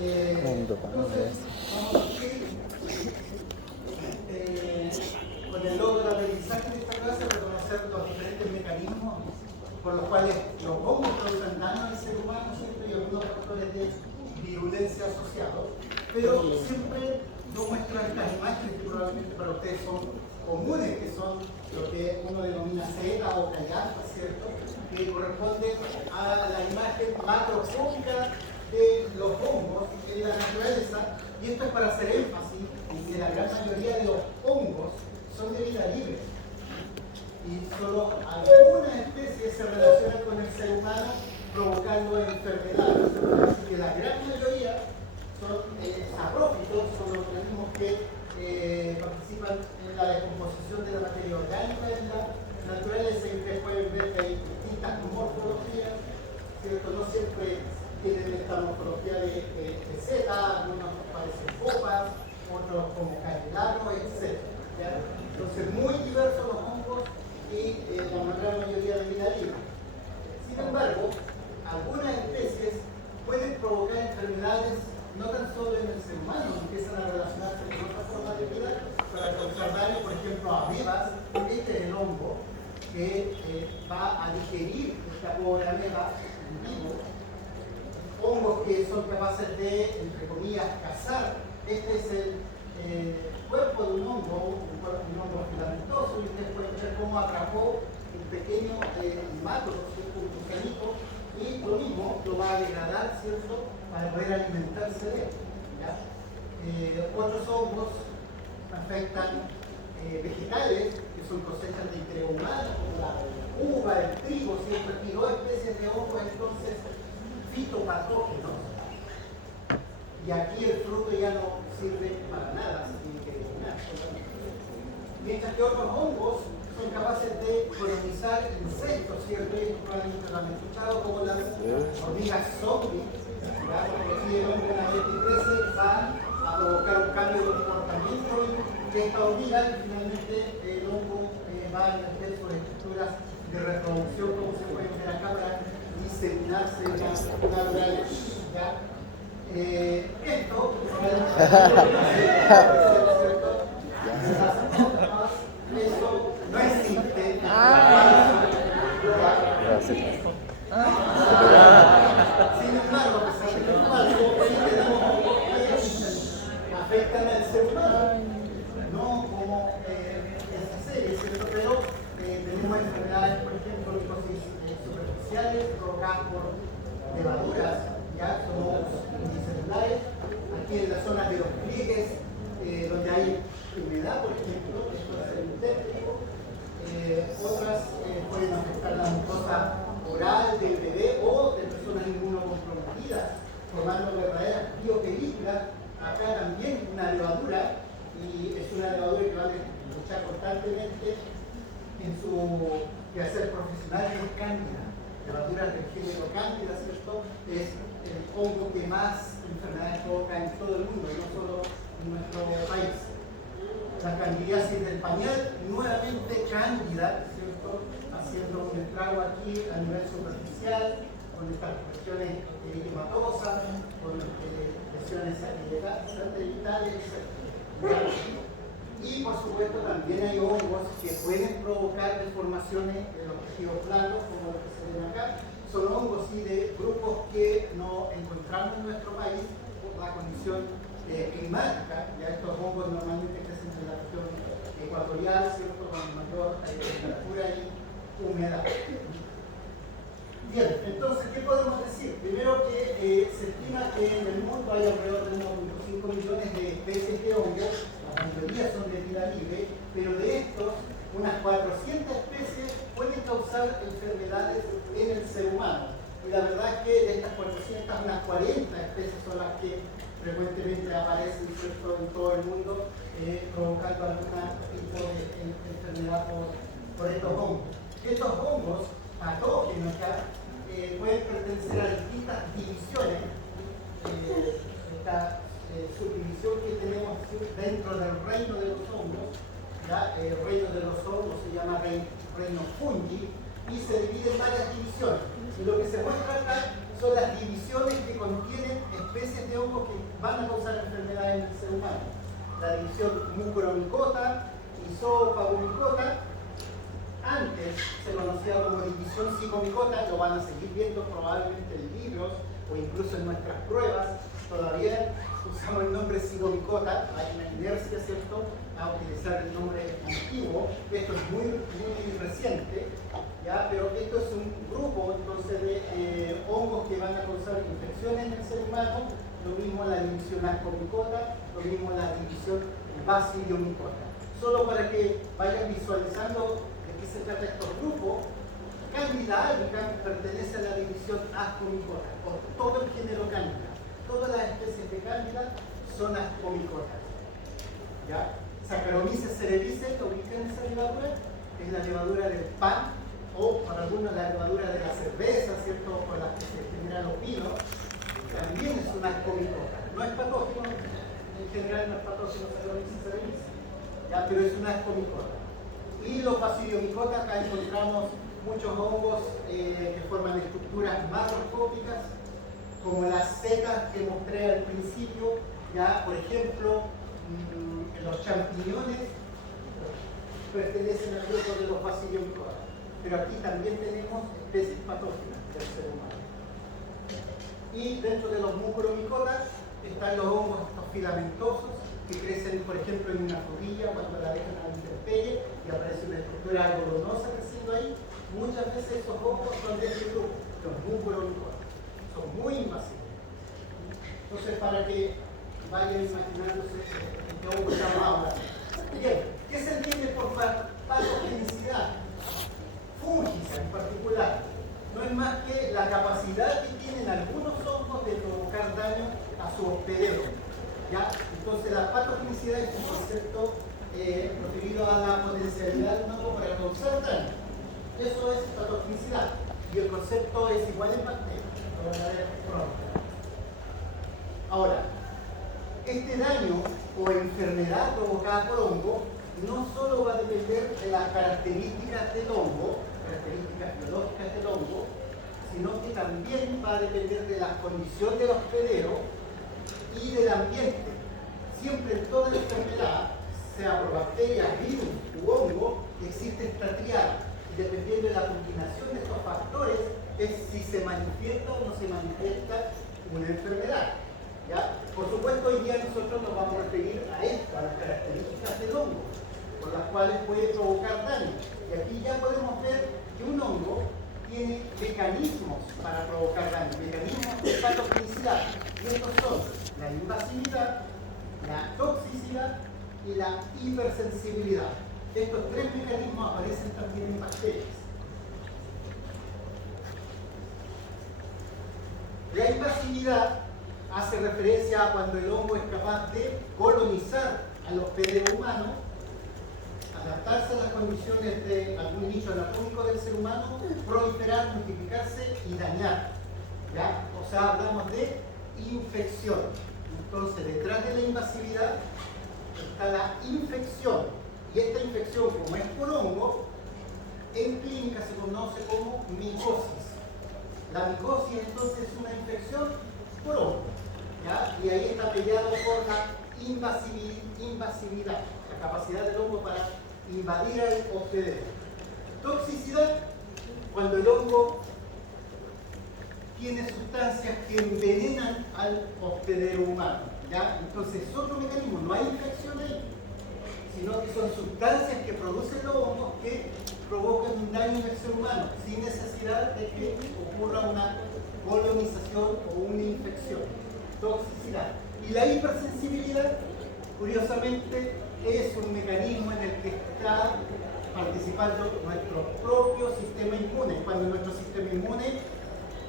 Entonces, vamos a seguir con el logro del aprendizaje de esta clase, reconocer los diferentes mecanismos por los cuales los hongos causan daño al ser humano, siempre y algunos factores de virulencia asociados, pero siempre yo muestro estas imágenes que probablemente para ustedes son comunes, que son lo que uno denomina zeta o callampa, ¿cierto? Que corresponden a la imagen macroscópica de los hongos en la naturaleza, y esto es para hacer énfasis en que la gran mayoría de los hongos son de vida libre y solo algunas especies se relacionan con el ser humano provocando enfermedades. Así que la gran mayoría son saprófitos, son los organismos que participan en la descomposición de la materia orgánica en la naturaleza, y ustedes pueden ver que hay distintas morfologías, ¿cierto? No siempre tienen esta morfología de seta, algunos parecen copas, otros como candelabros, etc. ¿Ya? Entonces, muy diversos los hongos y la gran mayoría de vida libre. Sin embargo, algunas especies pueden provocar enfermedades no tan solo en el ser humano, empiezan a relacionarse con otras formas de vida para causar daño, por ejemplo, a amebas. Este es el hongo que va a digerir esta pobre ameba en vivo. Hongos que son capaces de, entre comillas, cazar. Este es el cuerpo de un hongo filamentoso, y ustedes pueden ver cómo atrapó un pequeño macro, un gusanito, y lo mismo lo va a degradar, ¿cierto?, para poder alimentarse de él. Otros hongos afectan vegetales, que son cosechas de interés humano, como la uva, el trigo, ¿cierto? Y dos especies de hongos, entonces, fitopatógenos. Y aquí el fruto ya no sirve para nada, mientras que otros hongos son capaces de colonizar insectos, ¿cierto? Y probablemente lo han escuchado, como las hormigas zombie. Aquí el hombre en la Y13 va a provocar un cambio de comportamiento de esta hormiga, y finalmente el hongo va a emerger sus estructuras de reproducción, como se puede ver acá, para diseminarse naturalmente. Esto eso no existe. Sin embargo, a pesar de que es falso, tenemos afectan al ser humano, no como esa serie, ¿cierto? Pero tenemos enfermedades, por ejemplo, micosis superficiales provocadas por levaduras, ya somos unicelulares. Aquí en la zona de los pliegues, donde hay humedad, por ejemplo, esto es el térmico. Otras pueden afectar la mucosa oral del bebé o de personas inmunocomprometidas, formando verdaderas biopelículas. Acá también una levadura, y es una levadura que va a luchar constantemente en su quehacer profesional, que es cándida. Levadura del género cándida, ¿cierto? Es el hongo que más enfermedades provoca en todo el mundo, y no solo en nuestro país. La candidiasis del pañal, nuevamente cándida, ¿cierto? Haciendo un estrago aquí a nivel superficial, con estas cuestiones eritematosas, con lesiones satelitales, etc. Y por supuesto también hay hongos que pueden provocar deformaciones en los tejidos blandos, como los que se ven acá. Son hongos sí, de grupos que no encontramos en nuestro país por la condición climática. Ya estos hongos normalmente crecen en la región ecuatorial, ¿cierto?, con mayor temperatura y humedad. Bien, entonces, ¿qué podemos decir? Primero que se estima que en el mundo hay alrededor de 1.5 millones de especies de hongos, la mayoría son de vida libre, pero de estos, unas 400 especies pueden causar enfermedades en el ser humano. Y la verdad es que de estas 400, unas 40 especies son las que frecuentemente aparecen, ¿cierto?, en todo el mundo, provocando algún tipo de enfermedad por estos hongos. Estos hongos patógenos ya pueden pertenecer a distintas divisiones. Esta subdivisión que tenemos dentro del reino de los hongos, ¿ya? El reino de los hongos se llama reino fungi, y se divide en varias divisiones. Y lo que se muestra acá son las divisiones que contienen especies de hongos que van a causar enfermedades en el ser humano. La división mucoromicota y zoopagomicota, antes se conocía como división psicomicota, lo van a seguir viendo probablemente en libros o incluso en nuestras pruebas. Todavía usamos el nombre psicomicota, hay una inercia, ¿cierto?, a utilizar el nombre antiguo. Esto es muy reciente, ¿ya? Pero esto es un grupo entonces de hongos que van a causar infecciones en el ser humano, lo mismo la división ascomicota, lo mismo la división basidiomicota. Solo para que vayan visualizando de qué se trata estos grupos, Candida albicans pertenece a la división ascomicota, o todo el género Candida. Todas las especies de Candida son ascomicotas, ¿ya? Saccharomyces cerevisiae, ¿lo ubican esa levadura? Es la levadura del pan, o para algunos la levadura de la cerveza, ¿cierto?, con la que se generan los vinos. También es una ascomicota. No es patógeno, en general no es patógeno Saccharomyces cerevisiae, ¿ya? Pero es una ascomicota. Y los basidiomicotas, acá encontramos muchos hongos que forman estructuras macroscópicas, como las setas que mostré al principio, ya, por ejemplo, los champiñones pertenecen al grupo de los basidiomicotas, pero aquí también tenemos especies patógenas del ser humano. Y dentro de los mucoromicotas están los hongos estos filamentosos que crecen, por ejemplo, en una florilla cuando la dejan a la intemperie y aparece una estructura algodonosa creciendo ahí. Muchas veces esos hongos son de este grupo, los mucoromicotas. Son muy invasivos. Entonces, para que vayan imaginándose en qué hongo estamos ahora. Bien, ¿qué se entiende por patogenicidad? Fúngica en particular. No es más que la capacidad que tienen algunos hongos de provocar daño a su hospedero, ¿ya? Entonces, la patogenicidad es un concepto referido a la potencialidad de un hongo para causar daño. Eso es patogenicidad. Y el concepto es igual en bacterias. Ahora, este daño o enfermedad provocada por hongo no solo va a depender de las características del hongo, características biológicas del hongo, sino que también va a depender de la condición del hospedero y del ambiente. Siempre en toda la enfermedad, sea por bacterias, virus u hongo, existe esta triada. Y dependiendo de la combinación de estos factores, es si se manifiesta o no se manifiesta una enfermedad, ¿ya? Por supuesto, hoy día nosotros nos vamos a referir a esto, a las características del hongo, por las cuales puede provocar daño. Y aquí ya podemos ver que un hongo tiene mecanismos para provocar daño, mecanismos de patogenicidad. Y estos son la invasividad, la toxicidad y la hipersensibilidad. Estos tres mecanismos aparecen también en bacterias. La invasividad hace referencia a cuando el hongo es capaz de colonizar al hospedero humano, adaptarse a las condiciones de algún nicho anatómico del ser humano, proliferar, multiplicarse y dañar, ¿ya? O sea, hablamos de infección. Entonces, detrás de la invasividad está la infección. Y esta infección, como es por hongo, en clínica se conoce como micosis. La micosis entonces es una infección por hongo, ¿ya? Y ahí está peleado por la invasividad, la capacidad del hongo para invadir al hospedero. Toxicidad, cuando el hongo tiene sustancias que envenenan al hospedero humano, ¿ya? Entonces es otro mecanismo, no hay infección ahí, sino que son sustancias que producen los hongos que provocan un daño en el ser humano, sin necesidad de que ocurra una colonización o una infección. Toxicidad. Y la hipersensibilidad, curiosamente, es un mecanismo en el que está participando nuestro propio sistema inmune. Cuando nuestro sistema inmune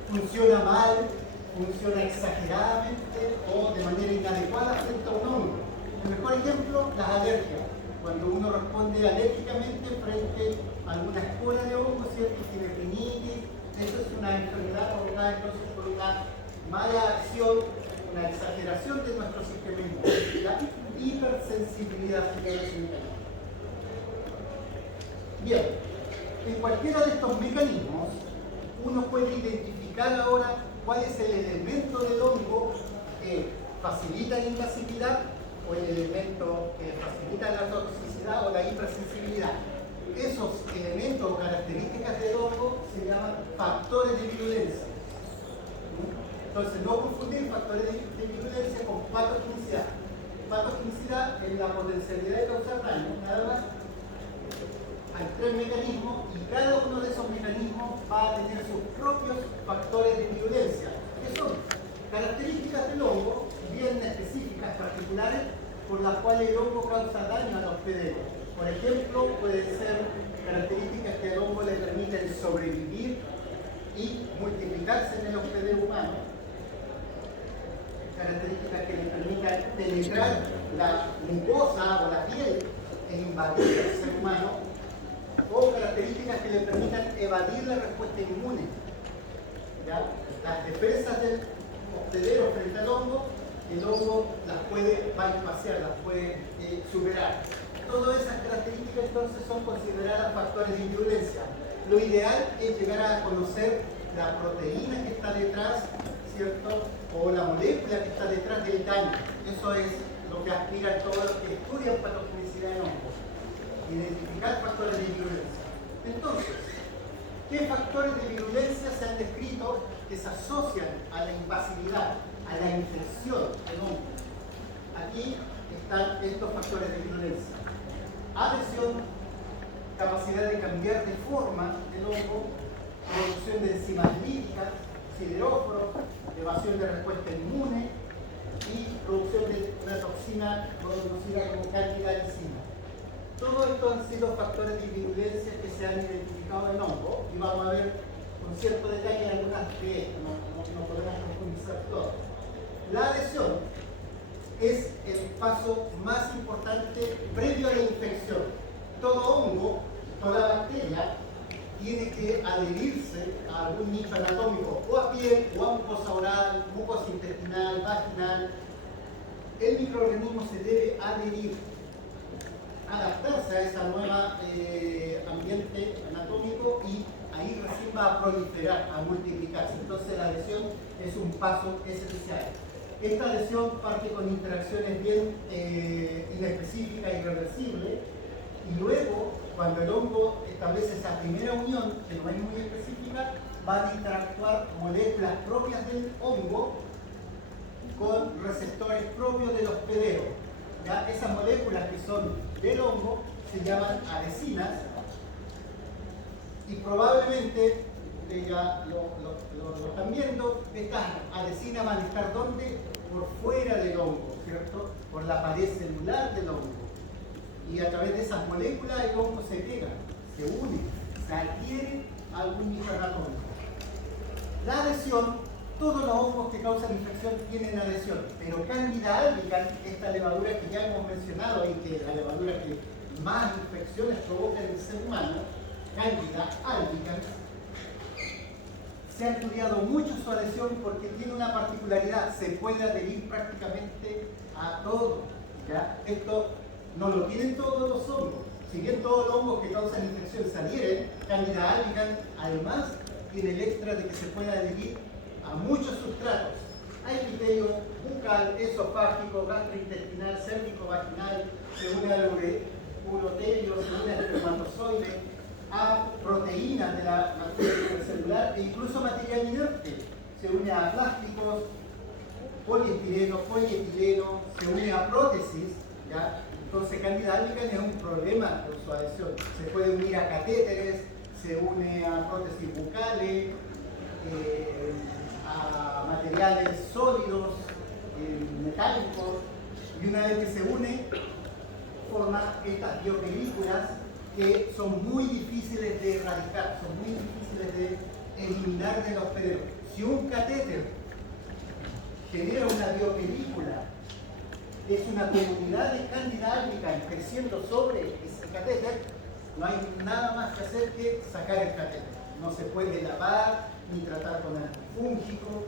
funciona mal, funciona exageradamente o de manera inadecuada frente a un hongo. El mejor ejemplo, las alergias. Cuando uno responde alérgicamente frente a alguna espora de hongo, ¿cierto? Tiene rinitis, eso es una enfermedad provocada entonces por una mala acción, una exageración de nuestro sistema inmune. La hipersensibilidad que es ese mecanismo. Bien, en cualquiera de estos mecanismos, uno puede identificar ahora cuál es el elemento del hongo que facilita la invasividad o el elemento que facilita la toxicidad o la hipersensibilidad. Esos elementos o características del hongo se llaman factores de virulencia. Entonces, no confundir factores de virulencia con patogenicidad. Patogenicidad es la potencialidad de causar daño, nada más. Hay tres mecanismos y cada uno de esos mecanismos va a tener sus propios factores de virulencia, que son características del hongo bien específicas, particulares, por las cuales el hongo causa daño a los hospederos. Por ejemplo, pueden ser características que al hongo le permiten sobrevivir y multiplicarse en el hospedero humano, características que le permitan penetrar la mucosa o la piel e invadir al ser humano, o características que le permitan evadir la respuesta inmune. ¿Ya? Las defensas del hospedero frente al hongo, el hongo las puede bypassar, las puede superar. Todas esas características entonces son consideradas factores de virulencia. Lo ideal es llegar a conocer la proteína que está detrás, ¿cierto? O la molécula que está detrás del daño. Eso es lo que aspiran todos los que estudian patogenicidad en hongos. Identificar factores de virulencia. Entonces, ¿qué factores de virulencia se han descrito que se asocian a la invasividad, a la infección del hongo? Aquí están estos factores de virulencia: adhesión, capacidad de cambiar de forma del hongo, producción de enzimas líticas, sideróforos, evasión de respuesta inmune y producción de una toxina conocida como cándida enzima. Todos estos han sido factores de virulencia que se han identificado en hongo y vamos a ver con cierto detalle algunas de estas, no podemos profundizar todo. La adhesión es el paso más importante previo a la infección. Todo hongo, toda bacteria, tiene que adherirse a algún nicho anatómico, o a piel, o a mucosa oral, mucosa intestinal, vaginal. El microorganismo se debe adherir, adaptarse a esa nueva ambiente anatómico y ahí recién va a proliferar, a multiplicarse. Entonces la adhesión es un paso esencial. Esta adhesión parte con interacciones bien inespecíficas y irreversibles, y luego, cuando el hongo establece esa primera unión, que no es muy específica, van a interactuar moléculas propias del hongo con receptores propios del hospedero. ¿Ya? Esas moléculas que son del hongo se llaman adhesinas, y probablemente, ya lo están viendo, estas adhesinas van a estar ¿dónde? Por fuera del hongo, ¿cierto? Por la pared celular del hongo. Y a través de esas moléculas el hongo se pega, se une, se adhiere a algún nicho anatómico. La adhesión, todos los hongos que causan infección tienen adhesión, pero Candida albicans, esta levadura que ya hemos mencionado y que es la levadura que más infecciones provoca en el ser humano, Candida albicans, se ha estudiado mucho su adhesión porque tiene una particularidad: se puede adherir prácticamente a todo. ¿Ya? Esto no lo tienen todos los hongos. Si bien todos los hongos que causan infección se adhieren, Candida albicans además tiene el extra de que se puede adherir a muchos sustratos: a epitelio bucal, esofágico, gastrointestinal, cérvico-vaginal, se une al urotelio, se une al espermatozoide, a proteínas de la matriz celular e incluso material inerte. Se une a plásticos, poliestireno, polietileno, se une a prótesis. ¿Ya? Entonces, Candida albicans es un problema con su adhesión. Se puede unir a catéteres, se une a prótesis bucales, a materiales sólidos, metálicos, y una vez que se une, forma estas biopelículas que son muy difíciles de erradicar, son muy difíciles de eliminar del hospedero. Si un catéter genera una biopelícula, es una comunidad de Candida albicans creciendo sobre ese catéter, no hay nada más que hacer que sacar el catéter. No se puede lavar, ni tratar con antifúngico,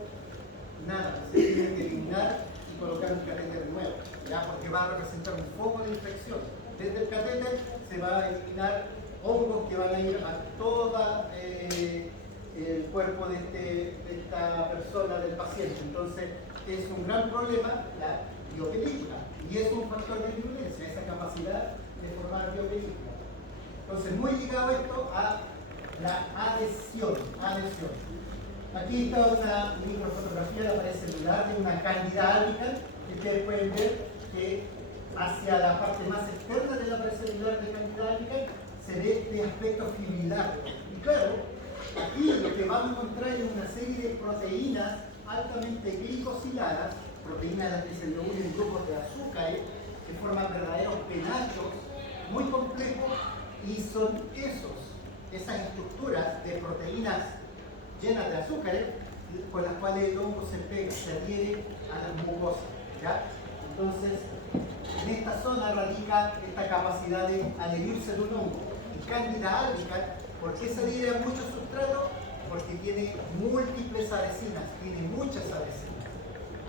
nada. Se tiene que eliminar y colocar un catéter nuevo, ¿ya? Porque va a representar un foco de infección. Desde el catéter se va a eliminar hongos que van a ir a todo el cuerpo de esta persona, del paciente. Entonces, es un gran problema la biopelícula y es un factor de virulencia, esa capacidad de formar biopelícula. Entonces, muy ligado esto a la adhesión. Aquí está una microfotografía de la pared celular de una Candida albicans, que ustedes pueden ver que hacia la parte más externa de la pared celular de Candida albicans se ve este aspecto fibrilar. Y claro, aquí lo que vamos a encontrar es una serie de proteínas altamente glicosiladas, proteínas de las que se reúnen grupos de azúcares, que forman verdaderos penachos muy complejos, y son esas estructuras de proteínas llenas de azúcares con las cuales el hongo se pega, se adhiere a las mucosas. ¿Ya? Entonces, en esta zona radica esta capacidad de adherirse de un hongo. Y Candida albicans, ¿por qué se adhiere a muchos sustratos? Porque tiene múltiples adhesinas, tiene muchas adhesinas.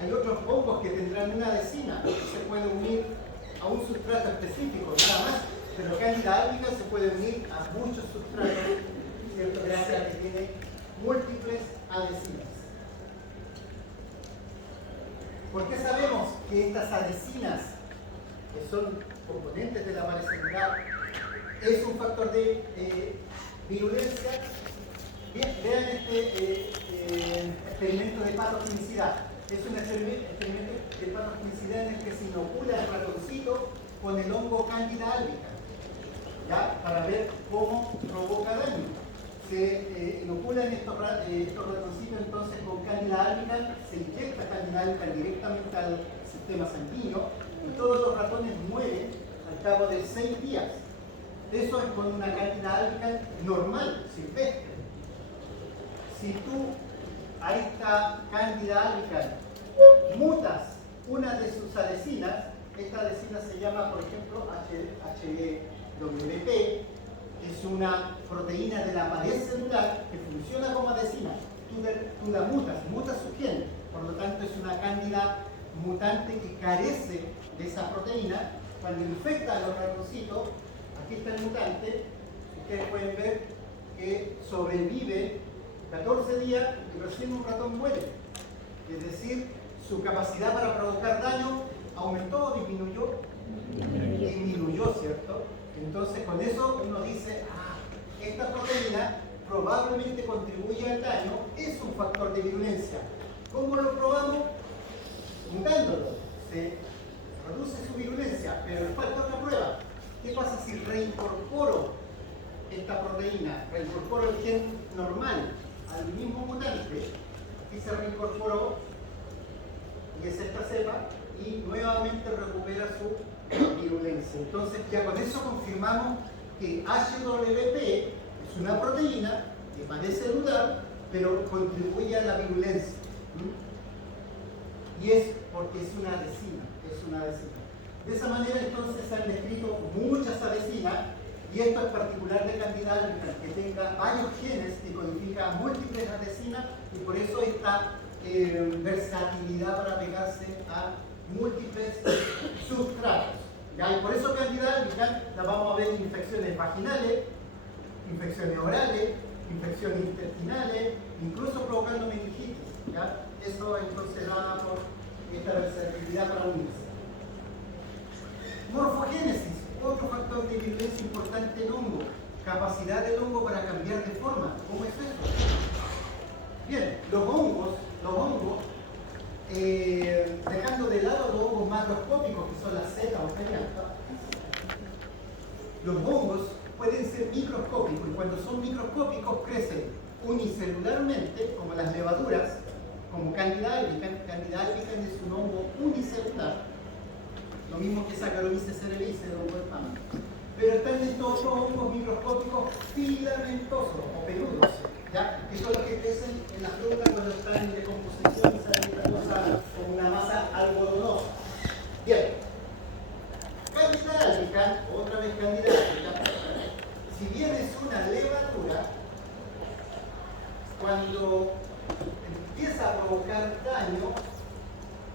Hay otros hongos que tendrán una adhesina, que se puede unir a un sustrato específico, nada más, pero Candida albicans se puede unir a muchos sustratos, ¿cierto? Gracias a que tiene múltiples adhesinas. ¿Por qué sabemos que estas adhesinas, que son componentes de la pared celular, es un factor de virulencia? Bien, vean este experimento de patogenicidad. Es un experimento de patogenicidad en el que se inocula el ratoncito con el hongo Candida albicans, ¿ya? Para ver cómo provoca daño. Se inoculan estos ratoncitos entonces con Candida albicans, se inyecta Candida albicans directamente al sistema sanguíneo y todos los ratones mueren al cabo de 6 días. Eso es con una Candida albicans normal, silvestre. Si tú a esta Candida albicans mutas una de sus adhesinas, esta adhesina se llama, por ejemplo, HWP, es una proteína de la pared celular que funciona como adhesina. Tú la mutas su gen, por lo tanto es una cándida mutante que carece de esa proteína. Cuando infecta a los ratoncitos, aquí está el mutante, ustedes pueden ver que sobrevive 14 días y recién un ratón muere. Es decir, su capacidad para provocar daño aumentó o disminuyó. Disminuyó, ¿cierto? Entonces con eso uno dice, esta proteína probablemente contribuye al daño, es un factor de virulencia. ¿Cómo lo probamos? Mutándolo. Se reduce su virulencia, pero falta otra prueba. ¿Qué pasa si reincorporo esta proteína? Reincorporo el gen normal al mismo mutante, aquí se reincorporó y es esta cepa, y nuevamente recupera su virulencia. Entonces ya con eso confirmamos que HWP es una proteína de pared celular, pero contribuye a la virulencia. Y es porque es una adhesina, De esa manera entonces se han descrito muchas adhesinas, y esto es particular de Candida albicans, que tenga varios genes que codifican múltiples adhesinas, y por eso esta versatilidad para pegarse a múltiples sustratos. ¿Ya? Y por eso Candida albicans la vamos a ver en infecciones vaginales, infecciones orales, infecciones intestinales, incluso provocando meningitis. ¿Ya? Eso entonces da por esta versatilidad para unirse. Morfogénesis, otro factor de virulencia importante en hongo. Capacidad del hongo para cambiar de forma. ¿Cómo es eso? Bien, los hongos, dejando de lado los hongos macroscópicos, que son las setas o periantas, los hongos pueden ser microscópicos, y cuando son microscópicos crecen unicelularmente, como las levaduras, como Candida albicans. Candida albicans es un hongo unicelular, lo mismo que Saccharomyces cerevisiae, el hongo del pan. Pero están estos otros hongos microscópicos filamentosos o peludos, ¿ya? Que son los que crecen en la fruta cuando están en decomposición y salen esta cosa con una masa algodonosa. Bien, Candida albicans, otra vez Candida albicans, si bien es una levadura, cuando empieza a provocar daño,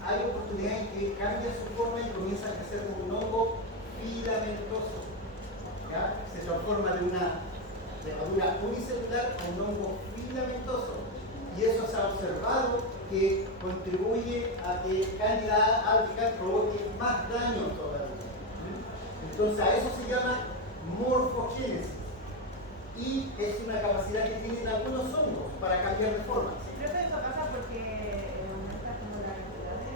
hay oportunidades que cambia su forma y comienza a crecer como un hongo filamentoso. ¿Ya? Se transforma de una levadura unicelular a un hongo filamentoso. Y eso se ha observado que contribuye a que Candida albicans provoque más daño todavía. Entonces a eso se llama morfogénesis y es una capacidad que tienen algunos hongos para cambiar de forma. Creo que eso pasa porque aumenta como la cantidad de...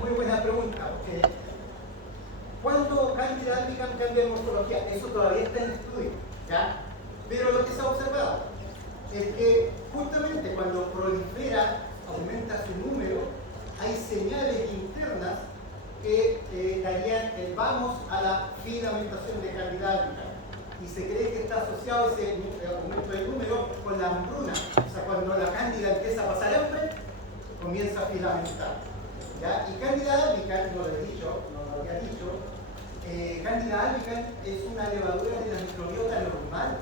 Muy buena pregunta. Okay. ¿Cuándo Candida albicans cambia de morfología? Eso todavía está en estudio, ¿ya? Pero lo que se ha observado es que justamente cuando prolifera, aumenta su número, hay señales internas que darían el vamos a la filamentación de Candida albicans. Y se cree que está asociado ese aumento de número con la hambruna. O sea, cuando la cándida empieza a pasar hambre, comienza a filamentar. ¿Ya? Y Candida albicans, no lo había dicho, Candida albicans es una levadura de la microbiota normal.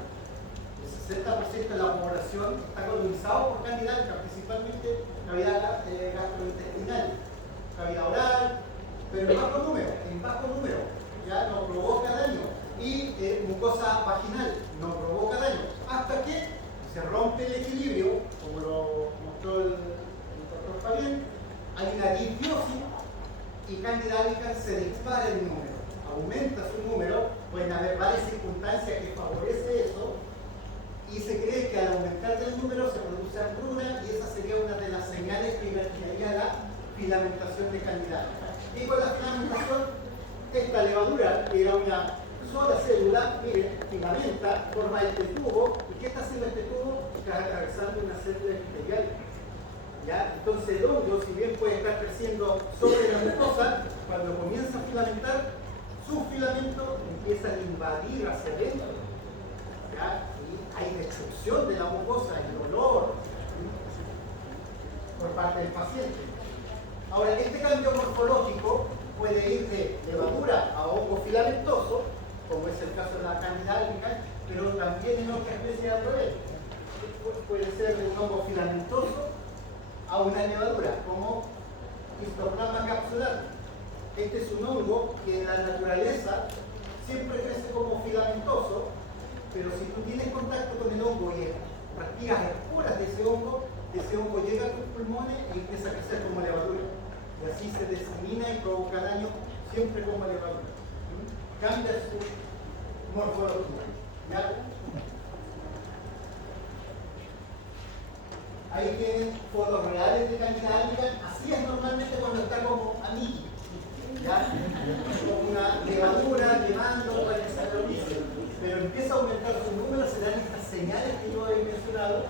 El 60% de la población está colonizado por Candida albicans, principalmente cavidad gastrointestinal, cavidad oral, pero en bajo número, ya no provoca daño. Y mucosa vaginal no provoca daño, hasta que se rompe el equilibrio, como lo mostró el doctor Fabián, hay una disbiosis y Candida albicans se dispara el número, aumenta su número, pueden haber varias circunstancias que favorecen eso, y se cree que al aumentar el número se produce hambruna y esa sería una de las señales que indicaría la filamentación de Candida albicans. Y con la filamentación, esta levadura, que era una sola célula, miren, filamenta, forma este tubo, y ¿qué está haciendo este tubo? Está atravesando una célula epitelial. ¿Ya? Entonces el hongo, si bien puede estar creciendo sobre la mucosa, cuando comienza a filamentar, sus filamentos empiezan a invadir hacia adentro. ¿Ya? Y hay destrucción de la mucosa, hay dolor, ¿sí? Por parte del paciente. Ahora, este cambio morfológico puede ir de levadura a hongo filamentoso, como es el caso de la Candida albicans, pero también en otras especies al revés. Puede ser de un hongo filamentoso a una levadura, como Histoplasma capsulatum. Este es un hongo que en la naturaleza siempre crece como filamentoso, pero si tú tienes contacto con el hongo y respiras esporas de ese hongo llega a tus pulmones y empieza a crecer como levadura. Y así se disemina y provoca daño siempre como levadura. Cambia su morfología. ¿Ya? Ahí tienen fotos reales de Candida albicans. Así es normalmente cuando está como amigi, ¿ya? Como una levadura llevando para que se atrofice. Pero empieza a aumentar su número, se dan estas señales que yo he mencionado,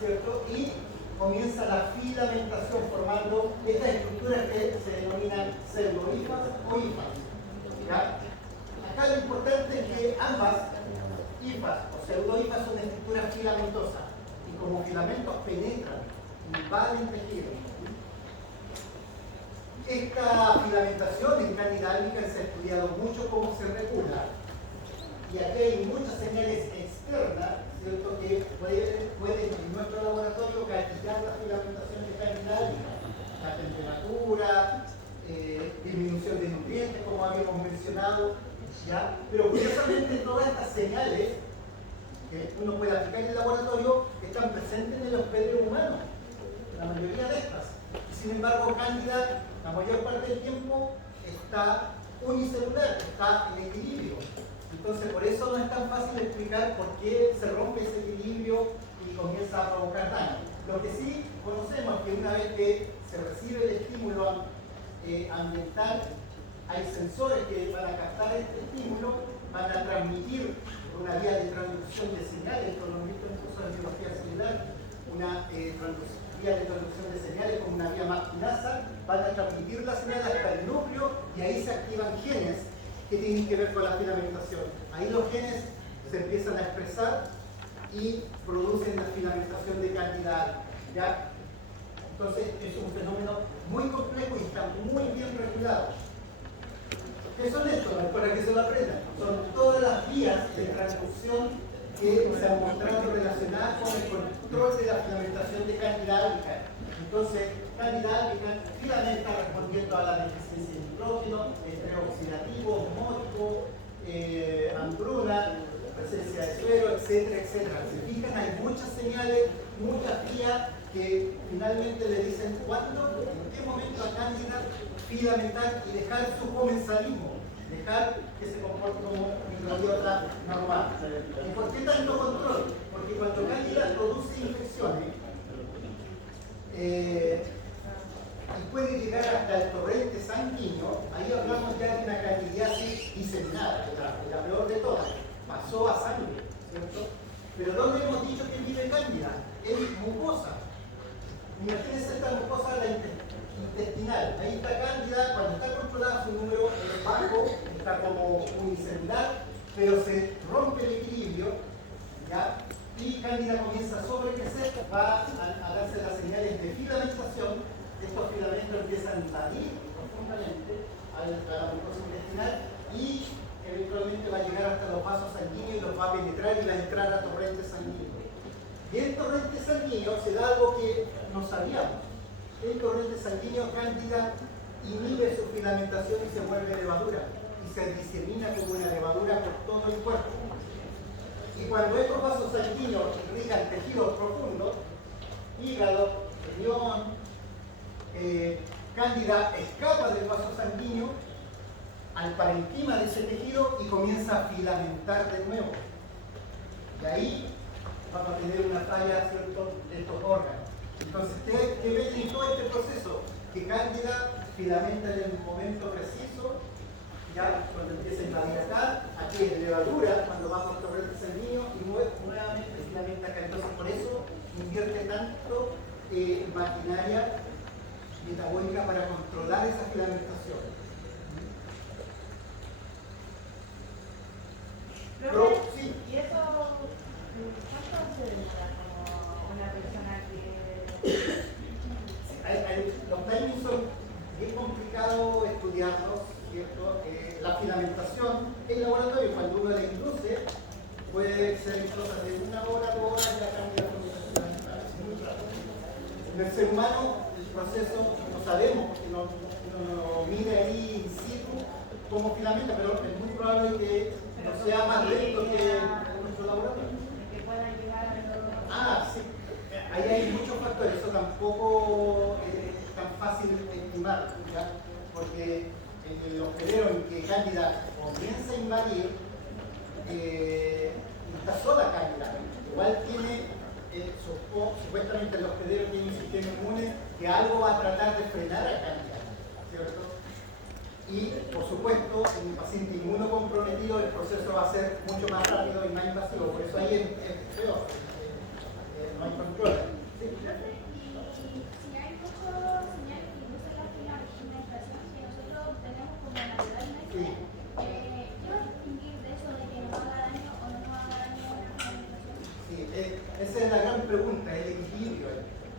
¿cierto? Y comienza la filamentación formando estas estructuras que se denominan pseudohifas o hifas. ¿Ya? Acá lo importante es que ambas hifas o pseudohifas son estructuras filamentosas y como filamentos penetran, invaden tejido. Esta filamentación en Candida albicans se ha estudiado mucho cómo se regula y aquí hay muchas señales externas, ¿cierto?, que pueden en nuestro laboratorio calcular la filamentación de Candida albicans. La temperatura, disminución de nutrientes, como habíamos mencionado, ¿ya? Pero curiosamente todas estas señales que uno puede aplicar en el laboratorio están presentes en el hospedero humano, la mayoría de estas. Sin embargo, Candida, la mayor parte del tiempo, está unicelular, está en equilibrio. Entonces, por eso no es tan fácil explicar por qué se rompe ese equilibrio y comienza a provocar daño. Lo que sí conocemos es que una vez que se recibe el estímulo ambiental, hay sensores que van a captar este estímulo, van a transmitir una vía de transducción de señales, esto lo hemos visto en cursos de biología celular, una vía de transducción de señales con una vía masculasa, van a transmitir la señal hasta el núcleo y ahí se activan genes que tienen que ver con la filamentación. Ahí los genes se empiezan a expresar y producen la filamentación de Candida albicans, ¿ya? Entonces es un fenómeno muy complejo y está muy bien regulado. ¿Qué son estos? Para que se lo aprendan. Son todas las vías de transducción que se han mostrado relacionadas con el control de la filamentación de Candida albicans. Entonces, Candida albicans filamenta respondiendo a la deficiencia de nitrógeno, estrés oxidativo, osmótico, hambruna, presencia de suero, etcétera, etcétera. Si fijan, hay muchas señales muchas vías que finalmente le dicen cuándo, en qué momento a Cándida filamentar y dejar su comensalismo, dejar que se comporte como un microbiota normal. ¿Y por qué tanto control? Porque cuando Cándida produce infecciones y puede llegar hasta el torrente sanguíneo, ahí hablamos ya de una candidiasis diseminada, la peor de todas, pasó a sangre, ¿cierto? Pero ¿dónde hemos dicho que vive Cándida? En mucosa. Imagínense esta mucosa intestinal. Ahí está Cándida, cuando está controlada su número es bajo, está como unicelular, pero se rompe el equilibrio, ¿ya? Y Cándida comienza a sobrecrecer, va a darse las señales de filamentación. Estos filamentos empiezan a invadir profundamente a la mucosa intestinal y eventualmente va a llegar hasta los vasos sanguíneos y los va a penetrar y va a entrar a torrente sanguíneo. Y en torrente sanguíneo se da algo que no sabíamos. En torrente sanguíneo Cándida inhibe su filamentación y se vuelve levadura y se disemina como una levadura por todo el cuerpo. Y cuando estos vasos sanguíneos irrigan tejidos profundos, hígado, riñón, Cándida escapa del vaso sanguíneo al parenquima de ese tejido y comienza a filamentar de nuevo. Y ahí vamos a tener una falla, ¿cierto?, de estos órganos. Entonces, ¿qué ven en todo este proceso? Que Cándida filamenta en el momento preciso, ya cuando empieza a invadir acá, aquí es levadura, cuando va por torrente sanguíneo y nuevamente filamenta acá. Entonces, por eso invierte tanto maquinaria metabólica para controlar esa filamentación. Pero, Sí. ¿y eso cuánto se demora como una persona que...? Los timings son bien complicados estudiarlos, ¿cierto? La filamentación en laboratorio, cuando uno la induce, puede ser en cosas de 1 hora, 2 horas, ya cambia la filamentar. Es muy rápido. En el ser humano, el proceso no sabemos, porque no mide ahí in situ cómo filamenta, pero es muy probable que no sea más lento que nuestro laboratorio. Que pueda llegar a todo. Sí. Ahí hay muchos factores, eso tampoco es tan fácil de estimar, ¿ya? Porque en el hospedero en que Cándida comienza a invadir, está sola Cándida, igual tiene, supuestamente el hospedero tiene un sistema inmune que algo va a tratar de frenar a Cándida, ¿cierto? Y, por supuesto, en un paciente inmunocomprometido el proceso va a ser mucho más rápido y más invasivo, por eso ahí es peor, no hay control. ¿Sí? Profe, y si hay muchos señales que inducen la filamentación que nosotros tenemos como naturalmente, Sí. ¿qué va a distinguir de eso de que nos haga daño o no nos haga daño la filamentación? Sí, esa es la gran pregunta, el equilibrio,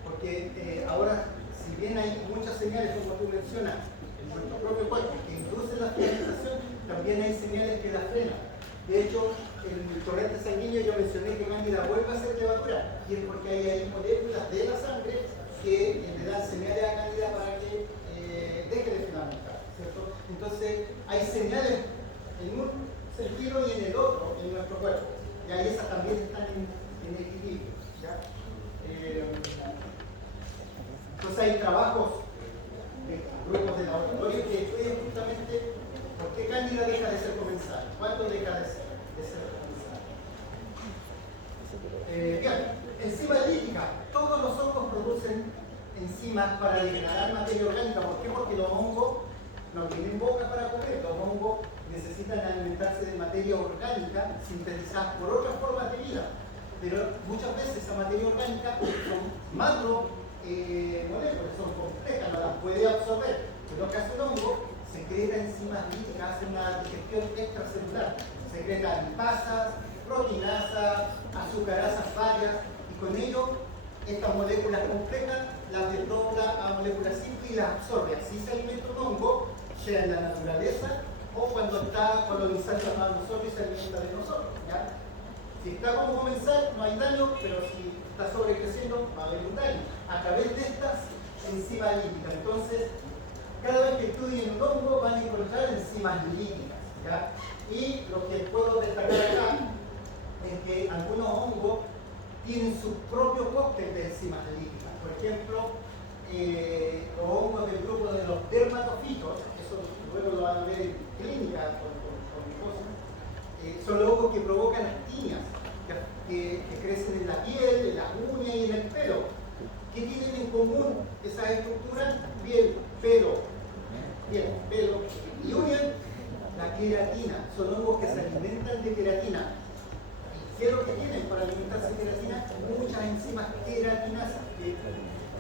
porque ahora, si bien hay muchas señales, como tú mencionas, en nuestro propio cuerpo que inducen la filamentación, también hay señales que la frenan. De hecho, en el torrente sanguíneo yo mencioné que Cándida vuelve a ser levadura, y es porque hay moléculas de la sangre que le dan señales a Cándida para que deje de filamentar, ¿cierto? Entonces, hay señales en un sentido y en el otro en nuestro cuerpo, y ahí esas también están en equilibrio, ¿ya? Entonces hay trabajos de grupos de laboratorio que estudian justamente por qué Cándida deja de ser comensal, cuándo deja de ser comensal. Bien, enzimas líticas. Todos los hongos producen enzimas para degradar materia orgánica. ¿Por qué? Porque los hongos no tienen boca para comer. Los hongos necesitan alimentarse de materia orgánica sintetizada por otras formas de vida. Pero muchas veces esa materia orgánica son macro moléculas, son complejas, no las puede absorber. Lo que hace un hongo, secreta enzimas líticas, hace una digestión extracelular. Secreta lipasas, proteinasas, azucarasas varias, y con ello estas moléculas complejas las desdobla a moléculas simples y las absorbe. Así se alimenta un hongo, sea en la naturaleza o cuando está colonizando a nosotros y se alimenta de nosotros, ¿ya? Si está como comensal no hay daño, pero si está sobrecreciendo va a haber un daño a través de estas enzimas líticas. Entonces, cada vez que estudien un hongo van a encontrar enzimas líticas, ¿ya? Y lo que puedo destacar acá es que algunos hongos tienen su propio cóctel de enzimas líticas. Por ejemplo, los hongos del grupo de los dermatofitos, eso luego lo van a ver en clínica con micosis, son los hongos que provocan actinias, que crecen en la piel, en las uñas y en el pelo. ¿Qué tienen en común esas estructuras? Piel, pelo y uñas. La queratina, son hongos que se alimentan de queratina. ¿Qué es lo que tienen para alimentarse de queratina? Muchas enzimas queratinasas que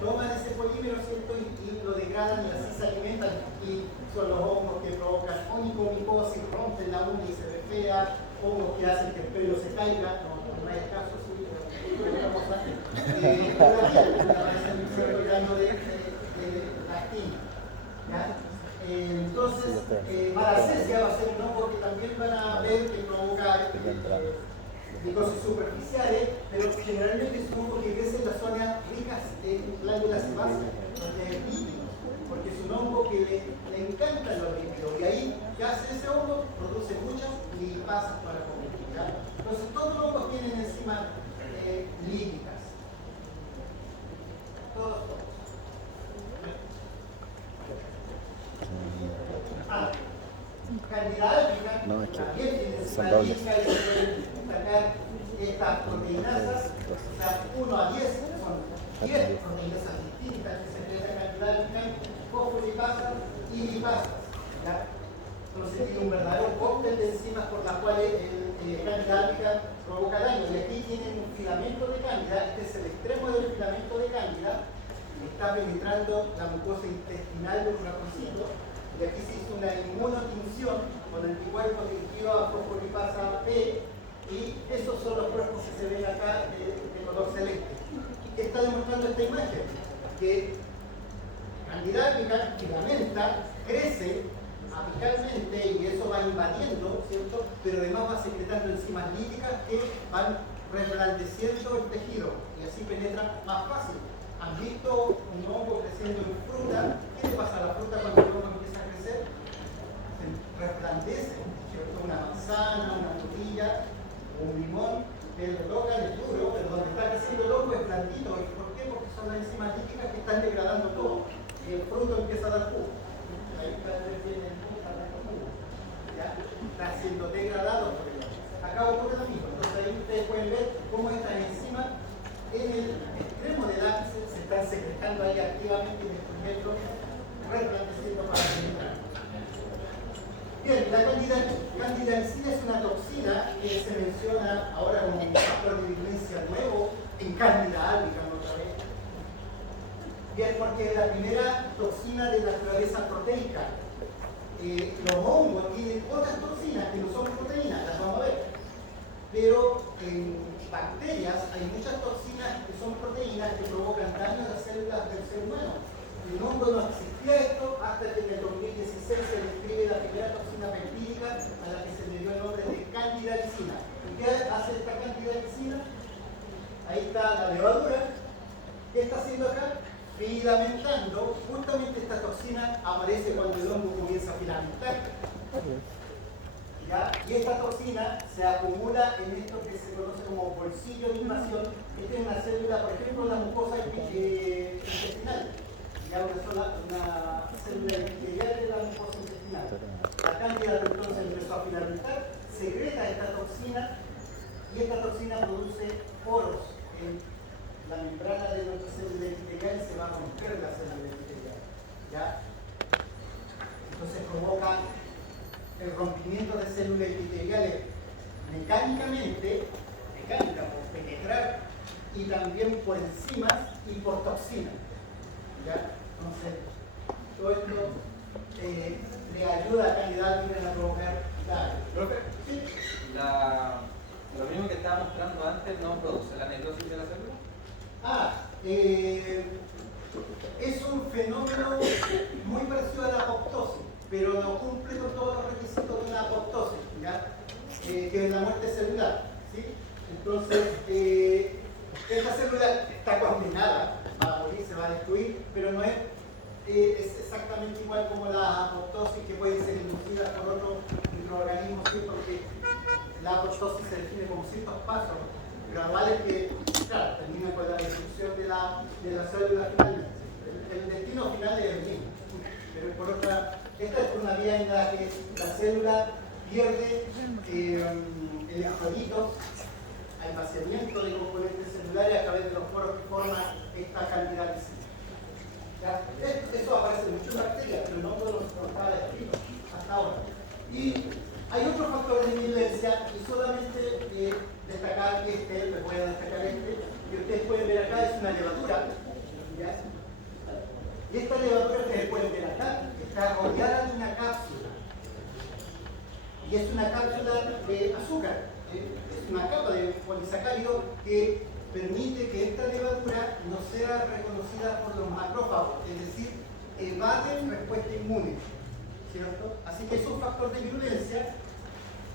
toman ese polímero, ¿cierto? Y lo degradan y así se alimentan. Y son los hongos que provocan onicomicosis, rompen la uña y se ve fea, hongos que hacen que el pelo se caiga, no hay caso, sí, pero estamos hablando de actina. Entonces, malacesia va a ser un hongo que también van a ver que provoca micosis superficiales, pero generalmente es un hongo que crece en las zonas ricas en glándulas sebáceas, donde hay lípidos, porque es un hongo que le encantan los lípidos, y ahí, ¿qué hace ese hongo? Produce muchas lipasas para comer. ¿Ya? Entonces, todos los hongos tienen enzimas líticas. Todos. Candida albicans también tienen enzima lítica y se pueden destacar estas proteinasas, o sea, 1 a 10, son 10 proteinasas distintas que secretan Candida albicans, fosfolipasas y lipasas. ¿Ya? Entonces tiene un verdadero cóctel de enzimas por las cuales Candida albicans provoca daño. Y aquí tienen un filamento de Candida, este es el extremo del filamento de Candida, está penetrando la mucosa intestinal del ratoncito, y aquí se hizo una inmunotinción con anticuerpos dirigidos a fosfolipasa P, y esos son los cuerpos que se ven acá de color celeste. ¿Qué está demostrando esta imagen? Que Candida albicans filamenta, crece apicalmente y eso va invadiendo, ¿cierto? Pero además va secretando enzimas líticas que van reblandeciendo el tejido y así penetra más fácil. ¿Han visto un hongo creciendo en fruta? ¿Qué le pasa a la fruta cuando el hongo empieza a crecer? Se resplandece, ¿cierto? Una manzana, una frutilla, un limón, el local es duro, pero donde está creciendo el hongo es blandito. ¿Y por qué? Porque son las enzimas líticas que están degradando todo. Y el fruto empieza a dar jugo. Ahí está el jugo, ¿ya? Está siendo degradado por el hongo. Acá ocurre lo mismo. Entonces ahí ustedes pueden ver cómo estas enzimas en el extremo del ápice se están secretando ahí activamente y destruyendo, resplandeciendo para penetrar. Bien, la candidalizina es una toxina que se menciona ahora como un factor de virulencia nuevo en Candida albicans otra vez. Bien, porque es la primera toxina de naturaleza proteica. Los hongos tienen otras toxinas que no son proteínas, las vamos a ver. Pero en bacterias hay muchas toxinas que son proteínas que provocan daño a las células del ser humano. En el hongo no existía esto hasta que en el 2016 se describe la primera toxina peptídica a la que se le dio el nombre de candidalicina. ¿Y qué hace esta candidalicina? Ahí está la levadura. ¿Qué está haciendo acá? Filamentando. Justamente esta toxina aparece cuando el hongo comienza a filamentar. ¿Ya? Y esta toxina se acumula en esto que se conoce como bolsillo de invasión. Esta es una célula, por ejemplo, la mucosa intestinal. Ya una célula epitelial de la mucosa intestinal. La cándida entonces empezó a filamentar, secreta esta toxina y esta toxina produce poros en la membrana de nuestra célula epitelial y se va a romper la célula epitelial. ¿Ya? Entonces provoca el rompimiento de células epiteliales mecánicamente, por penetrar, y también por enzimas y por toxinas. ¿Ya? Entonces, todo esto le ayuda a Candida albicans a provocar daño. ¿Profe? ¿Sí? Lo mismo que estaba mostrando antes no produce la necrosis de la célula. Es un fenómeno muy parecido a la apoptosis, pero no cumple con todos los requisitos de una apoptosis, ¿ya? Que es la muerte celular, ¿sí? Entonces, esta célula está condenada a morir, se va a destruir, pero no es exactamente igual como la apoptosis, que puede ser inducida por otro microorganismo, ¿sí? Porque la apoptosis se define como ciertos pasos graduales que, claro, terminan con la destrucción de la célula finalmente. El destino final es el mismo, pero por otra, esta es una vía en la que la célula pierde electrolitos al vaciamiento de componentes celulares a través de los poros que forman esta cantidad de células. Eso aparece mucho en bacterias, pero no todos los estaba descrito hasta ahora. Y hay otros factores de virulencia, y solamente destacar les voy a destacar que ustedes pueden ver acá, es una levadura. ¿Ya? Y esta levadura ustedes pueden ver acá, está rodeada de una cápsula. Y es una cápsula de azúcar, es una capa de polisacárido que permite que esta levadura no sea reconocida por los macrófagos, es decir, evaden respuesta inmune, ¿cierto? Así que es un factor de virulencia.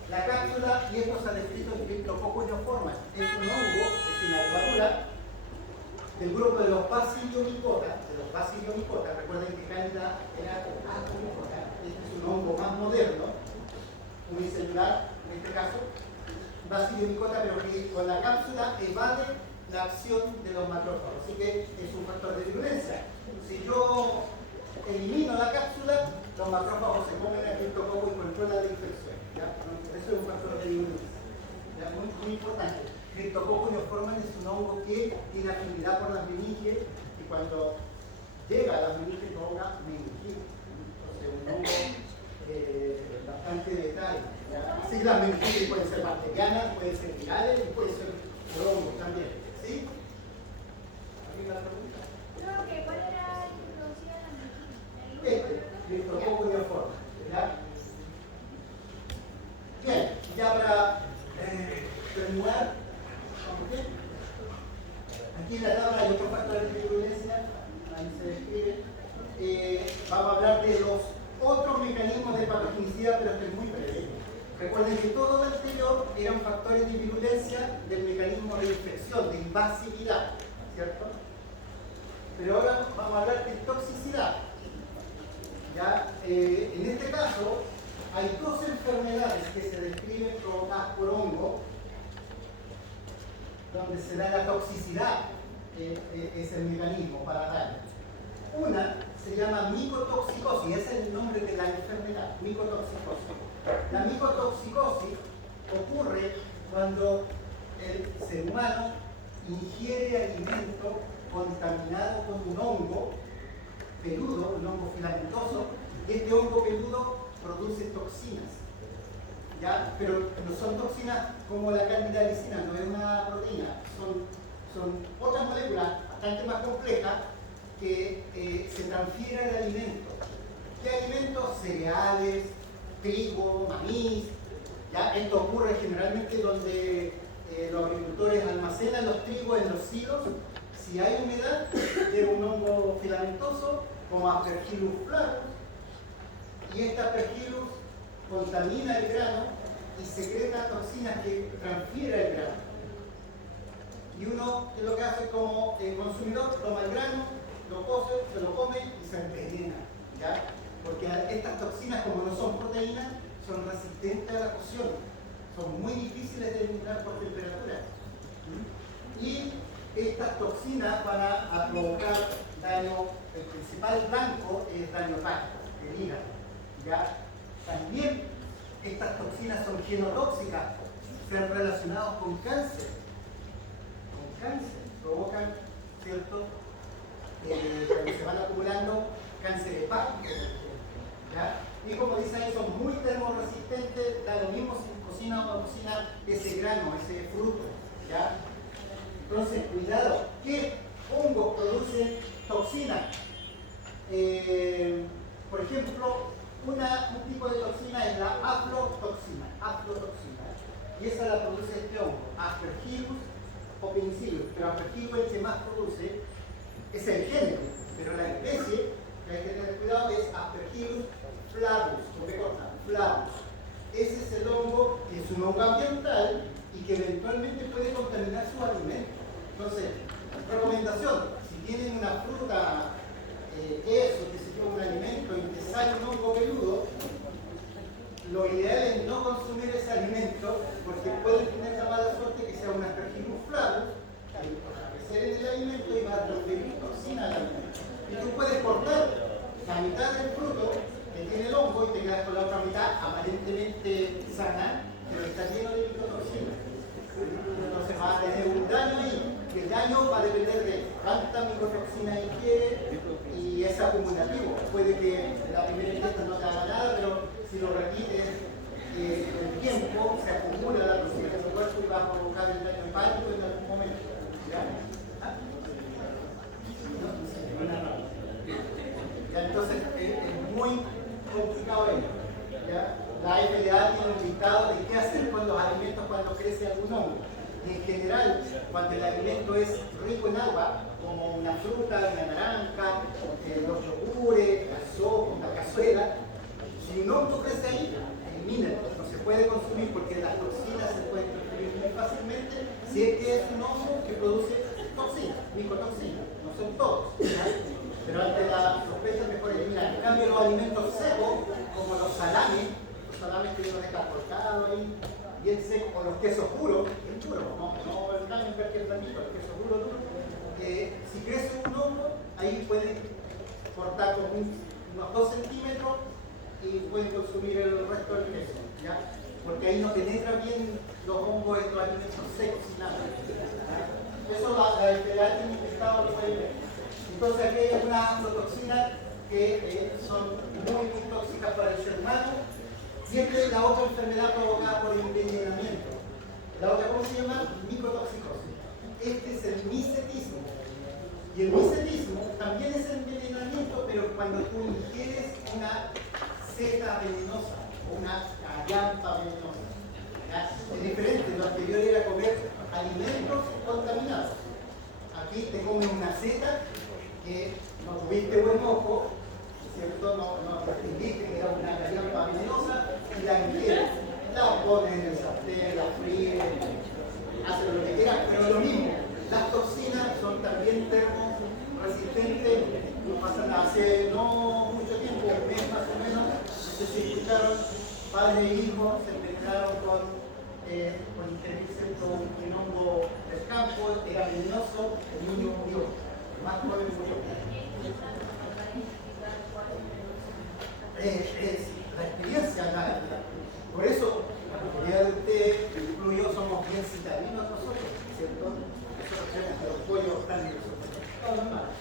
La cápsula, y esto se ha descrito en Cryptococcus neoformans, es un hongo, es una levadura del grupo de los Basidiomycota, recuerden que Candida era Ascomycota, este es un hongo más moderno, unicelular en este caso, Basidiomycota, pero que con la cápsula evade la acción de los macrófagos, así que es un factor de virulencia. Si yo elimino la cápsula, los macrófagos se comen el Cryptococcus y controlan la infección. ¿Ya? Eso es un factor de virulencia. ¿Ya? Muy importante. Cryptococcus neoformans es un hongo que tiene afinidad por las meninges y cuando llega a las meninges provoca meningitis. Entonces, un hongo bastante letal. Sí, las meningitis pueden ser bacterianas, pueden ser virales y pueden ser hongos también. ¿Sí? ¿Alguna pregunta? No, que ¿cuál era el que producía la meningitis? Cryptococcus neoformans. ¿Verdad? Bien, ya para terminar, aquí en la tabla hay otros factores de virulencia, ahí se describe. Vamos a hablar de los otros mecanismos de patogenicidad, pero este es muy breve. Recuerden que todo lo anterior eran factores de virulencia del mecanismo de infección, de invasividad, ¿cierto? Pero ahora vamos a hablar de toxicidad. ¿Ya? En este caso, hay dos enfermedades que se describen provocadas por hongo, donde se da la toxicidad, es el mecanismo para daño. Una se llama micotoxicosis, ese es el nombre de la enfermedad, micotoxicosis. La micotoxicosis ocurre cuando el ser humano ingiere alimento contaminado con un hongo peludo, un hongo filamentoso, y este hongo peludo produce toxinas. ¿Ya? Pero no son toxinas como la candidalicina, no es una proteína, son otras moléculas bastante más complejas que se transfieren al alimento. ¿Qué alimentos? Cereales, trigo, maíz. ¿Ya? Esto ocurre generalmente donde los agricultores almacenan los trigos en los silos. Si hay humedad, llega un hongo filamentoso como Aspergillus flavus, y este Aspergillus contamina el grano y secreta toxinas que transfiere el grano. Y uno lo que hace como consumidor, toma el grano, lo cose, se lo come y se envenena. ¿Ya? Porque estas toxinas, como no son proteínas, son resistentes a la cocción. Son muy difíciles de eliminar por temperatura. Y estas toxinas van a provocar daño, el principal blanco es daño hepático, el hígado. ¿Ya? También estas toxinas son genotóxicas, se han relacionado con cáncer. Con cáncer, provocan, ¿cierto? Cuando se van acumulando cáncer hepático. ¿Ya? Y como dice ahí, son muy termoresistentes, da lo mismo si cocina o no cocina ese grano, ese fruto. ¿Ya? Entonces, cuidado, ¿qué hongos producen toxinas? Por ejemplo, un tipo de toxina es la aflotoxina, y esa la produce este hongo, Aspergillus o Penicillium, pero Aspergillus es el que más produce, es el género, pero la especie que hay que tener cuidado es Aspergillus flavus, flavus. Ese es el hongo que es un hongo ambiental y que eventualmente puede contaminar su alimento. Entonces, recomendación, si tienen una fruta, queso, que se lleva un alimento y te sale un hongo peludo, lo ideal es no consumir ese alimento porque pueden tener la mala suerte que sea un Aspergillus flavus. mitad del fruto que tiene el hongo y te quedas con la otra mitad aparentemente sana, pero está lleno de micotoxinas. Entonces va a tener un daño ahí, que el daño va a depender de cuánta micotoxina ingiere y es acumulativo. Puede que la primera ingesta no te haga nada, pero si lo repites el tiempo, se acumula la toxina en tu cuerpo y va a provocar el daño hepático en algún momento. ¿Ya? ¿Ah? ¿Ya? Entonces es muy complicado ello. ¿Ya? La FDA tiene un listado de qué hacer con los alimentos cuando crece algún hongo. Y en general, cuando el alimento es rico en agua, como una fruta, una naranja, los yogures, la sopa, una cazuela, si un hongo crece ahí, elimínalo. No se puede consumir porque las toxinas se pueden transferir muy fácilmente si es que es un hongo que produce toxinas, micotoxinas. No son todos, ¿ya? Pero ante la sospecha es mejor eliminar. En cambio, los alimentos secos, como los salames que uno deja cortado ahí, bien seco, o los quesos puros, bien duros, no el camembert que es blandito, el queso duro, si crece un hongo, ahí pueden cortar con unos 2 centímetros y pueden consumir el resto del queso, ¿ya? Porque ahí no penetra bien los hongos en los alimentos secos y nada. ¿Ya? Eso la FDA tiene infectado, lo pueden ver. Entonces aquí hay algunas aflatoxinas que son muy tóxicas para el ser humano. Y esta es la otra enfermedad provocada por el envenenamiento. La otra, ¿cómo se llama? Micotoxicosis. Este es el misetismo. Y el misetismo también es envenenamiento, pero cuando tú ingieres una seta venenosa o una callampa venenosa. ¿Ya? Es diferente, lo anterior era comer alimentos contaminados. Aquí te comes una seta que no tuviste buen ojo, ¿cierto? No distinguiste que era una callampa venenosa y la ingieres. La pones en el sartén, la fríes, haces lo que quieras, pero lo mismo. Las toxinas son también termoresistentes, no pasa nada. Hace no mucho tiempo, un mes más o menos, no sé si escucharon, padre e hijo se envenenaron con ingerirse un hongo del campo, era venenoso, el niño murió, el más joven murió. Es la experiencia, por eso la mayoría de ustedes, incluyo, somos bien citadinos nosotros, ¿cierto? Nosotros creemos que los pollos están en nosotros.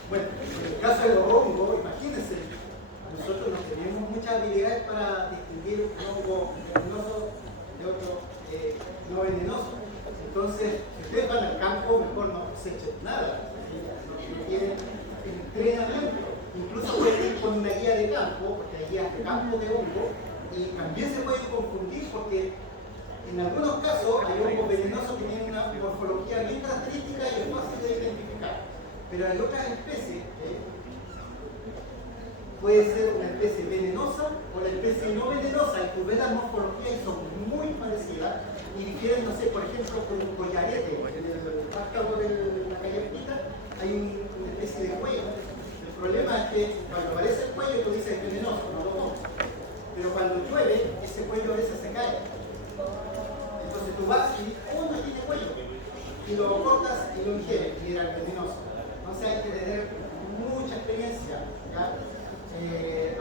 Bueno, en el caso de los hongos, imagínense, nosotros no tenemos muchas habilidades para distinguir un hongo venenoso de otro no venenoso. Entonces, si ustedes van al campo, mejor no cosechen nada, no tienen entrenamiento. Incluso pueden ir con una guía de campo, porque hay guías de campo de hongo, y también se pueden confundir porque en algunos casos hay hongos venenosos que tienen una morfología bien característica y es fácil de identificar. Pero hay otras especies, puede ser una especie venenosa o la especie no venenosa, y tú ves las morfologías y son muy parecidas y difieren, no sé, por ejemplo, con un collarete. En el vástago de la callepita hay una especie de cuello. El problema es que cuando aparece el cuello tú dices es venenoso, no lo tomas. Pero cuando llueve, ese cuello a veces se cae. Entonces tú vas y no tiene cuello. Y lo cortas y lo ingieres y era venenoso. Entonces hay que tener mucha experiencia, ¿ya?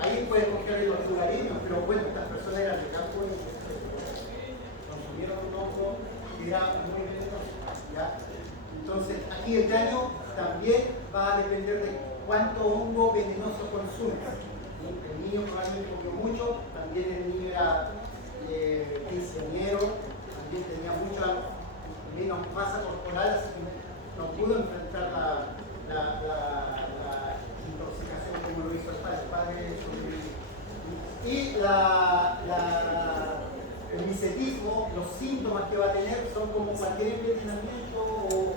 Ahí puedes confiar en los lugareños, pero bueno, estas personas eran de campo y consumieron un hongo y era muy venenoso, ¿ya? Entonces aquí el daño también va a depender de cuánto hongo venenoso consumes. El niño probablemente comió mucho, también el niño era quinceañero, también tenía mucha menos masa corporal, así que no pudo enfrentar la intoxicación como lo hizo el padre sobrevivió. Y el misetismo, los síntomas que va a tener son como cualquier envenenamiento o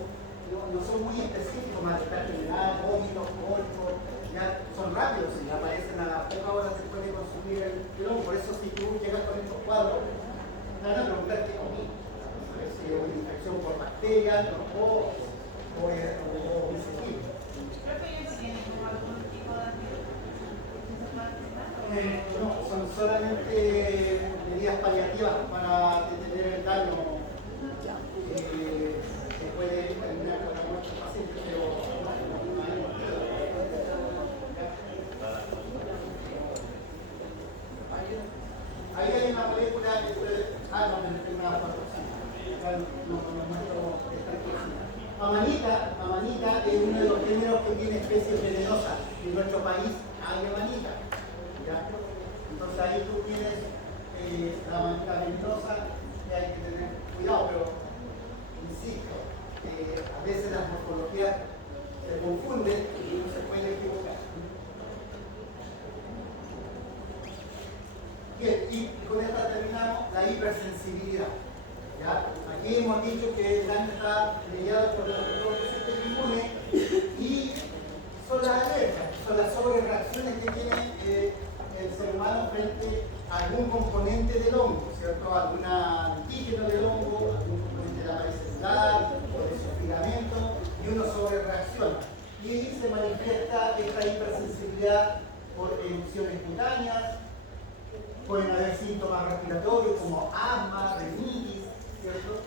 no son muy específicos, malestar general, vómitos, cólicos, ya son rápidos y aparecen a las pocas horas después de consumir el hongo. Por eso si tú llegas con estos cuadros, te van a preguntar qué comí. Si es una infección por bacterias, o misetismo. Creo que ellos tienen como algún tipo de antibióticos. No, son solamente medidas paliativas para detener el daño que puede terminar con la muerte del paciente, pero no hay. Ahí hay una molécula, no, pero tengo una patrocina. Acá no muestro esta cocina. Amanita es uno de los géneros que tiene especies venenosas. En nuestro país hay amanita. ¿Ya? Entonces ahí tú tienes la amanita venenosa que hay que tener cuidado, pero insisto, a veces las morfologías se confunden y uno se puede equivocar. Bien, y con esta terminamos la hipersensibilidad. ¿Ya? Aquí hemos dicho que el daño está mediado por el receptor del sistema inmune y son las alergias, son las sobrereacciones que tiene el ser humano frente a algún componente del hongo, ¿cierto? Algún antígeno del hongo, algún componente de la pared celular o de su filamento, y uno sobrereacciona. Y se manifiesta esta hipersensibilidad por erupciones cutáneas. Pueden haber síntomas respiratorios como asma, rinitis, ¿cierto?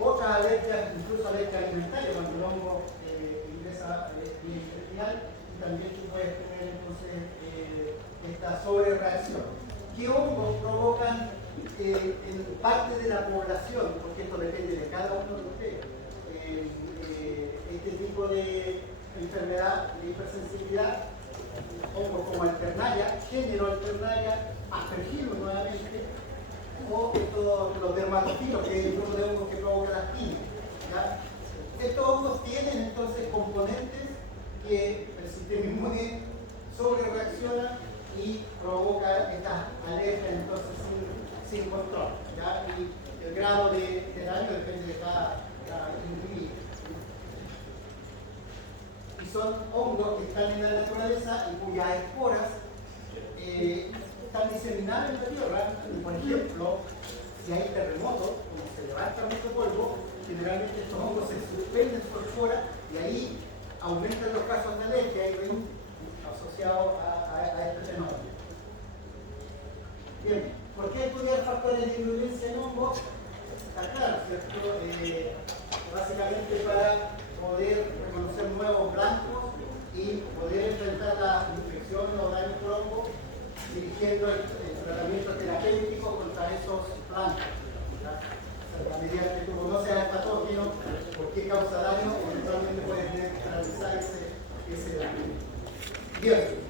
Otras alergias, incluso alergias alimentarias, cuando el hongo ingresa en el intestinal, y también tú puedes tener entonces esta sobrereacción. ¿Qué hongos provocan en parte de la población? Porque esto depende de cada uno de ustedes. Este tipo de enfermedad de hipersensibilidad, hongos como Alternaria, género Alternaria, Aspergillus nuevamente, o los dermatofilos, que es el grupo de hongos que provoca las piñas. Estos hongos tienen entonces componentes que el sistema inmune sobrereacciona y provoca estas alergias entonces sin control. ¿Ya? Y el grado de daño depende de cada individuo. Y son hongos que están en la naturaleza y cuyas esporas están diseminadas en la tierra. Por ejemplo, si hay terremotos, como se levanta mucho polvo, generalmente estos hongos se suspenden por fuera y ahí aumentan los casos de alergia y ven asociados a este fenómeno. Bien, ¿por qué estudiar factores de virulencia en hongos? Está claro, ¿cierto? Básicamente para poder reconocer nuevos blancos y poder enfrentar las infecciones o daños por hongo dirigiendo el tratamiento terapéutico contra esos blancos. A medida que tú conoces al patógeno, por qué causa daño, eventualmente puedes neutralizar ese daño. Bien.